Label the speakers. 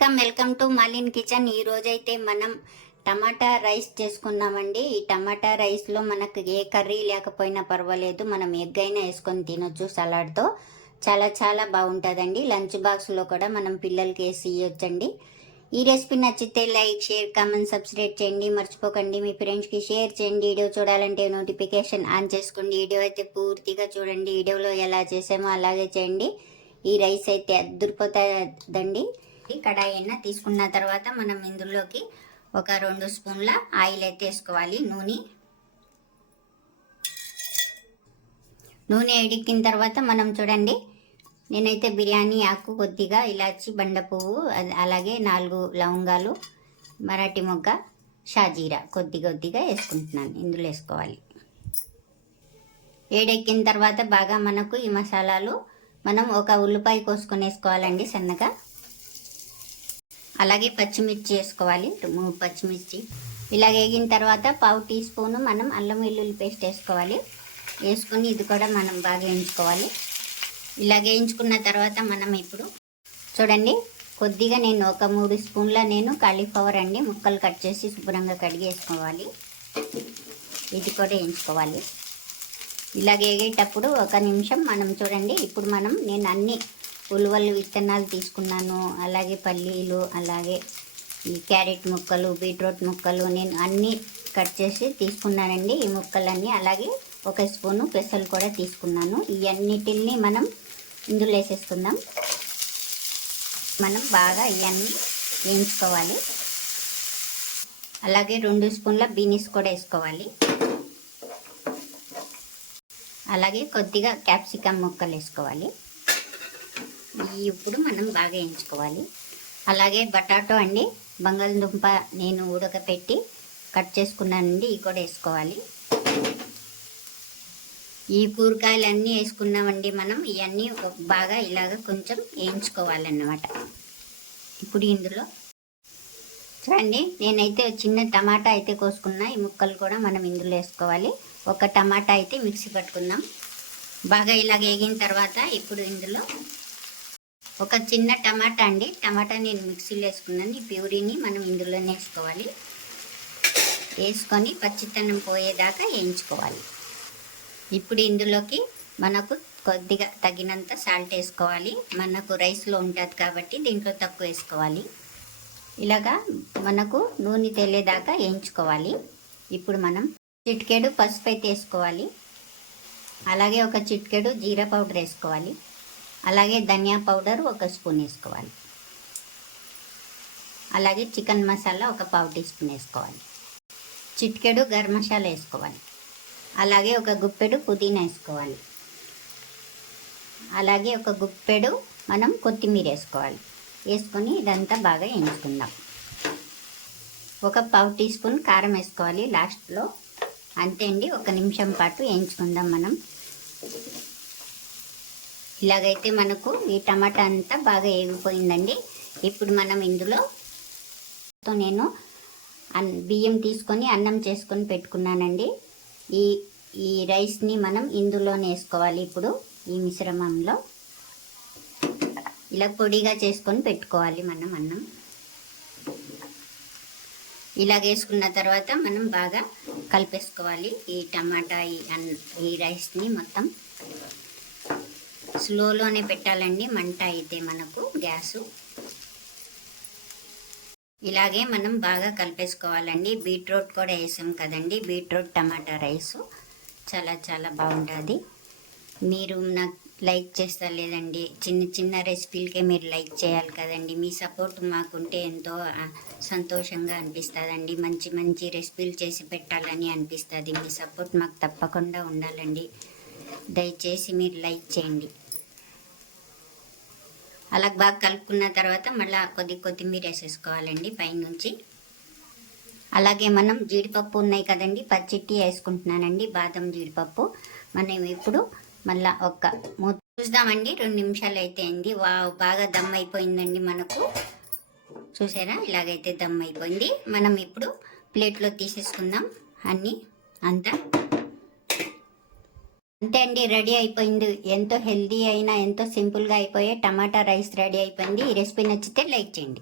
Speaker 1: Welcome welcome to మలిన్ kitchen. ఈ రోజైతే మనం టమాటా రైస్ చేసుకున్నామండి ఈ టమాటా రైస్లో మనకు ఏ కర్రీ లేకపోయినా పర్వాలేదు. మనం ఎగ్ అయినా వేసుకొని తినొచ్చు సలాడ్తో. చాలా చాలా బాగుంటుందండి. లంచ్ బాక్స్లో కూడా మనం పిల్లలకి వేసి ఇవ్వచ్చండి ఈ రెసిపీ నచ్చితే లైక్ షేర్ కామెంట్ సబ్స్క్రైబ్ చేయండి. మర్చిపోకండి మీ ఫ్రెండ్స్కి షేర్ చేయండి. వీడియో చూడాలంటే నోటిఫికేషన్ ఆన్ చేసుకోండి. వీడియో అయితే పూర్తిగా చూడండి. వీడియోలో ఎలా చేసామో అలాగే చేయండి. ఈ రైస్ అయితే అద్దరిపోతుందండి. కడాయి అయినా తీసుకున్న తర్వాత మనం ఇందులోకి ఒక రెండు స్పూన్ల ఆయిల్ అయితే వేసుకోవాలి. నూనె. నూనె ఎడిక్కిన తర్వాత మనం చూడండి నేనైతే బిర్యానీ ఆకు కొద్దిగా ఇలాచి బండ పువ్వు అలాగే నాలుగు లవంగాలు మరాఠీ మొగ్గ షాజీరా కొద్ది కొద్దిగా వేసుకుంటున్నాను. ఇందులో వేసుకోవాలి. వేడెక్కిన తర్వాత బాగా మనకు ఈ మసాలాలు మనం ఒక ఉల్లిపాయ కోసుకొని వేసుకోవాలండి సన్నగా. అలాగే పచ్చిమిర్చి వేసుకోవాలి. మూడు పచ్చిమిర్చి. ఇలా వేగిన తర్వాత పావు టీ స్పూన్ మనం అల్లం వెల్లుల్లి పేస్ట్ వేసుకోవాలి. వేసుకొని ఇది కూడా మనం బాగా వేయించుకోవాలి. ఇలా వేయించుకున్న తర్వాత మనం ఇప్పుడు చూడండి కొద్దిగా నేను ఒక మూడు స్పూన్ల నేను కాలీఫ్లవర్ అండి ముక్కలు కట్ చేసి శుభ్రంగా కడిగి వేసుకోవాలి. ఇది కూడా వేయించుకోవాలి. ఇలా వేగేటప్పుడు ఒక నిమిషం మనం చూడండి ఇప్పుడు మనం నేను అన్ని ఉలువలు విత్తనాలు తీసుకున్నాను. అలాగే పల్లీలు అలాగే ఈ క్యారెట్ ముక్కలు బీట్రూట్ ముక్కలు నేను అన్నీ కట్ చేసి తీసుకున్నానండి. ఈ ముక్కలన్నీ అలాగే ఒక స్పూను పెసలు కూడా తీసుకున్నాను. ఇవన్నిటిని మనం ఇందులో వేసేసుకుందాం. మనం బాగా ఇవన్నీ వేయించుకోవాలి. అలాగే రెండు స్పూన్ల బీనీస్ కూడా వేసుకోవాలి. అలాగే కొద్దిగా క్యాప్సికమ్ ముక్కలు వేసుకోవాలి. ఇప్పుడు మనం బాగా వేయించుకోవాలి. అలాగే బటాటో అండి బంగాళదుంప నేను ఉడకపెట్టి కట్ చేసుకున్నానండి ఇవి కూడా వేసుకోవాలి. ఈ కూరగాయలు అన్నీ వేసుకున్నామండి మనం ఇవన్నీ బాగా ఇలాగ కొంచెం వేయించుకోవాలన్నమాట. ఇప్పుడు ఇందులో చూడండి నేనైతే చిన్న టమాటా అయితే కోసుకున్నా ఈ ముక్కలు కూడా మనం ఇందులో వేసుకోవాలి. ఒక టమాటా అయితే మిక్సీ పట్టుకుందాం. బాగా ఇలా వేగిన తర్వాత ఇప్పుడు ఇందులో ఒక చిన్న టమాటా అండి. టమాటా నేను మిక్సీలో వేసుకున్నాను. ఈ ప్యూరీని మనం ఇందులోనే వేసుకోవాలి. వేసుకొని పచ్చితనం పోయేదాకా వేయించుకోవాలి. ఇప్పుడు ఇందులోకి మనకు కొద్దిగా తగినంత సాల్ట్ వేసుకోవాలి. మనకు రైస్లో ఉంటుంది కాబట్టి దీంట్లో తక్కువ వేసుకోవాలి. ఇలాగా మనకు నూనె తేలేదాకా వేయించుకోవాలి. ఇప్పుడు మనం చిటికెడు పసుపు అయితే వేసుకోవాలి. అలాగే ఒక చిటికెడు జీరా పౌడర్ వేసుకోవాలి. అలాగే ధనియా పౌడర్ ఒక స్పూన్ వేసుకోవాలి. అలాగే చికెన్ మసాలా ఒక పావు టీ స్పూన్ వేసుకోవాలి. చిటికెడు గరం మసాలా వేసుకోవాలి. అలాగే ఒక గుప్పెడు పుదీనా వేసుకోవాలి. అలాగే ఒక గుప్పెడు మనం కొత్తిమీర వేసుకోవాలి. వేసుకొని ఇదంతా బాగా వేయించుకుందాం ఒక పావు టీ స్పూన్ కారం వేసుకోవాలి. లాస్ట్లో అంతే అండి. ఒక నిమిషం పాటు వేయించుకుందాం మనం. ఇలాగైతే మనకు ఈ టమాటా అంతా బాగా ఏగిపోయిందండి. ఇప్పుడు మనం ఇందులో నేను అన్ బియ్యం తీసుకొని అన్నం చేసుకొని పెట్టుకున్నానండి. ఈ ఈ రైస్ని మనం ఇందులోనే వేసుకోవాలి ఇప్పుడు ఈ మిశ్రమంలో. ఇలా పొడిగా చేసుకొని పెట్టుకోవాలి మనం అన్నం. ఇలా వేసుకున్న తర్వాత మనం బాగా కలిపేసుకోవాలి ఈ టమాటా ఈ అన్ ఈ రైస్ని మొత్తం. స్లోలోనే పెట్టాలండి మంట అయితే మనకు గ్యాసు. ఇలాగే మనం బాగా కలిపేసుకోవాలండి. బీట్రూట్ కూడా వేసాం కదండి. బీట్రూట్ టమాటా రైసు చాలా చాలా బాగుంటుంది. మీరు నాకు లైక్ చేస్తా లేదండి. చిన్న చిన్న రెసిపీలకే మీరు లైక్ చేయాలి కదండి. మీ సపోర్ట్ మాకుంటే ఎంతో సంతోషంగా అనిపిస్తుందండి. మంచి మంచి రెసిపీలు చేసి పెట్టాలని అనిపిస్తుంది. మీ సపోర్ట్ మాకు తప్పకుండా ఉండాలండి. దయచేసి మీరు లైక్ చేయండి. అలా బాగా కలుపుకున్న తర్వాత మళ్ళీ కొద్ది కొత్తిమీర వేసేసుకోవాలండి పైనుంచి. అలాగే మనం జీడిపప్పు ఉన్నాయి కదండి పచ్చిట్టి వేసుకుంటున్నానండి బాదం జీడిపప్పు. మనం ఇప్పుడు మళ్ళా ఒక్క మూత చూద్దామండి రెండు నిమిషాలు అయితే అయింది. వా బాగా దమ్ అయిపోయిందండి మనకు. చూసారా? ఇలాగైతే దమ్ అయిపోయింది. మనం ఇప్పుడు ప్లేట్లో తీసేసుకుందాం. అన్నీ అంతా అంతే అండి రెడీ అయిపోయింది. ఎంతో హెల్దీ అయినా ఎంతో సింపుల్గా అయిపోయే టమాటా రైస్ రెడీ అయిపోయింది. ఈ రెసిపీ నచ్చితే లైక్ చేయండి.